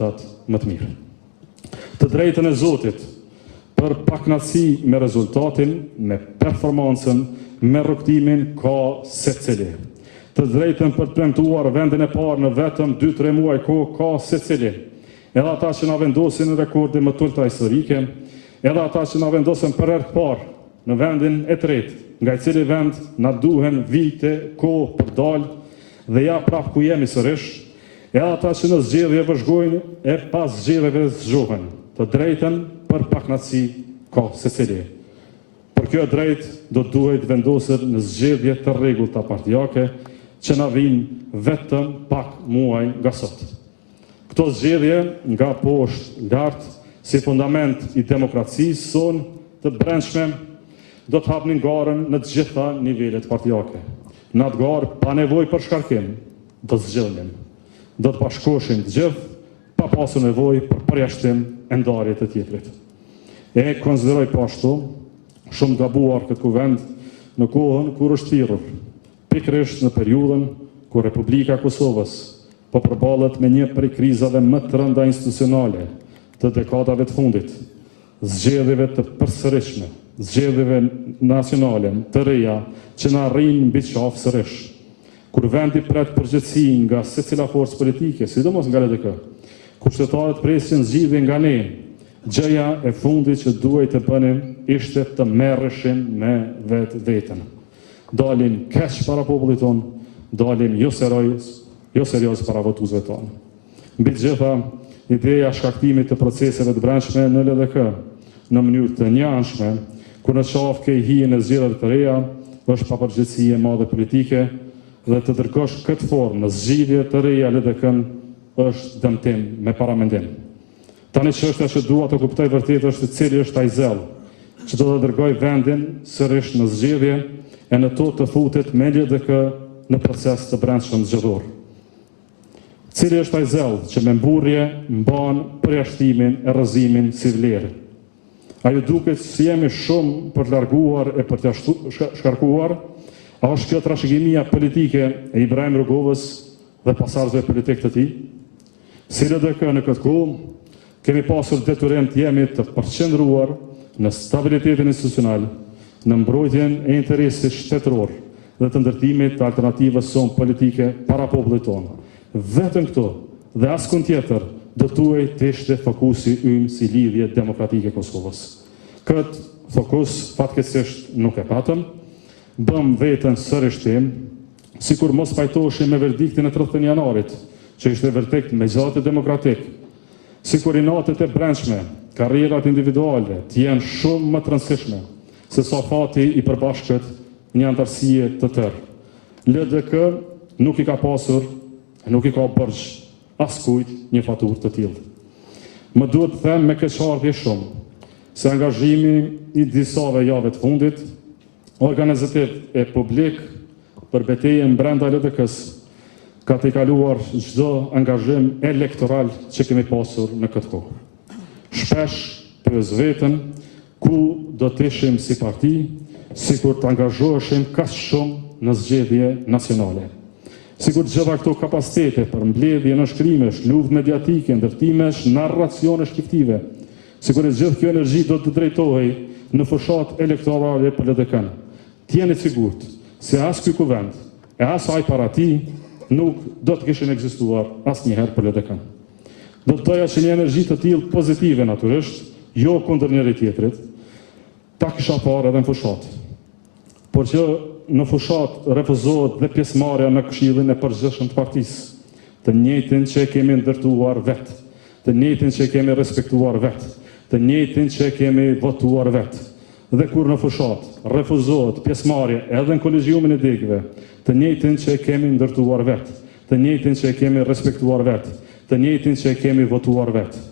rezultat më të mirë. Të drejtën e Zotit për pakënaqësi me rezultatin, me performancën, me rrugtimin ka secili. Të drejtën për të premtuar vendin e parë në vetëm 2-3 muaj kohë ka secili. Edhe ata që na vendosin në rekorde më të ulta historike, edhe ata që na vendosën për herë të parë në vendin e tretë, nga i cili vend na duhen vite, kohë për dalë, dhe ja prap ku jemi sërish, edhe ata që në zgjedhje vëzhgojnë e pas zgjedhjeve zgjohen. Të drejtën për pakënaqësi ka secili. Për kjo drejt do duhet vendosur në zgjedhje të rregullta partijake që na vinë vetëm pak muaj nga sot. Këto zgjedhje nga poshtë lart si fundament i demokracisë son të brendshme do të hapnin garën në të gjitha nivelet partijake. Në atë garë pa nevojë për shkarkim do të zgjidhnim. Do të bashkoheshin të gjithë pa pasur nevojë për përjashtim e ndarje të tjetrit. E konsideroj po ashtu shumë gabuar këtë kuvend në kohën kur është thirrur, pikërisht në periudhën kur Republika e Kosovës po përballet me një prej krizave më të rënda institucionale të dekadave të fundit, zgjedhjeve të përsëritshme, zgjedhjeve nacionale të reja që na rrinë mbi qafë sërish. Kur vendi pret përgjegjësi nga secila forcë politike, sidomos nga LDK, kushtetarët presin zgjidhje nga ne, gjëja e fundit që duhet të bënim ishte të merreshin me vetveten. Dalim keq para popullit ton, dalim jo serioz para votuesve ton. Mbi të gjitha, ideja shkaktimit të proceseve të brendshme në LDK në mënyrë të njëanshme, ku në qafë ke hijen e zgjedhjeve të reja, është papërgjegjësi e madhe politike dhe të dërgosh këtë formë në zgjidhje të reja LDK-n është dëmtim me paramendim. Tani çështja që dua të kuptoj vërtet është cili është ai zell që do të dërgoj vendin sërish në zgjedhje e në to të futet me LDK në proces të brendshëm zgjedhor. Cili është ai zell që me mburrje mban përjashtimin e rrëzimin si vlerë. A ju duket si jemi shumë për të larguar e për të shkarkuar, a është kjo trashëgimia politike e Ibrahim Rugovës dhe pasardhësve politik të tij? Si LDK në këtë kohë, kemi pasur detyrim të jemi të përqendruar në stabilitetin institucional, në mbrojtjen e interesit shtetëror dhe të ndërtimit të alternativës sonë politike para popullit tonë. Vetëm këto dhe askund tjetër do tuaj të ishte fokusi ynë si lidhje demokratike Kosovës. Këtë fokus fatkeqësisht nuk e patëm, bëm veten sërish tim, sikur mos pajtoheshim me verdiktin e 30 janarit, që ishte verdikt me gjatë demokratik, sikur i natët e brendshme, karrierat individuale të jenë shumë më të rëndësishme se sa fati i përbashkët një antarësie të tërë. LDK nuk i ka pasur, nuk i ka bërgj askujt një faturë të tillë. Më duhet të them me keqardhje shumë se angazhimi i disave jave të fundit, organizativ e publik për betejën brenda LDK-s ka të kaluar çdo angazhim elektoral që kemi pasur në këtë kohë. Shpesh pyes veten ku do të ishim si parti, sikur të angazhoheshim kaq shumë në zgjedhje nacionale. Sikur të gjitha këto kapacitete për mbledhje në shkrimesh, luftë mediatike, ndërtimesh, narracione shkiftive, sikur e gjithë kjo energji do të drejtohej në fushat elektorale për LDK-n. T'jeni sigurt se as ky kuvend e as ai parati nuk do të kishin ekzistuar asnjëherë për LDK-n. Do të doja që një energji të tillë pozitive natyrisht, jo kundër njëri tjetrit, ta kisha parë edhe në fushat. Por që në fushat refuzohet dhe pjesëmarrja në këshillin e përgjithshëm të partisë, të njëjtin që e kemi ndërtuar vetë, të njëjtin që e kemi respektuar vetë, të njëjtin që e kemi votuar vetë. Dhe kur në fushat refuzohet pjesëmarrja edhe në kolegjiumin e degëve, të njëjtin që e kemi ndërtuar vetë, të njëjtin që e kemi respektuar vetë, të njëjtin që e kemi votuar vetë.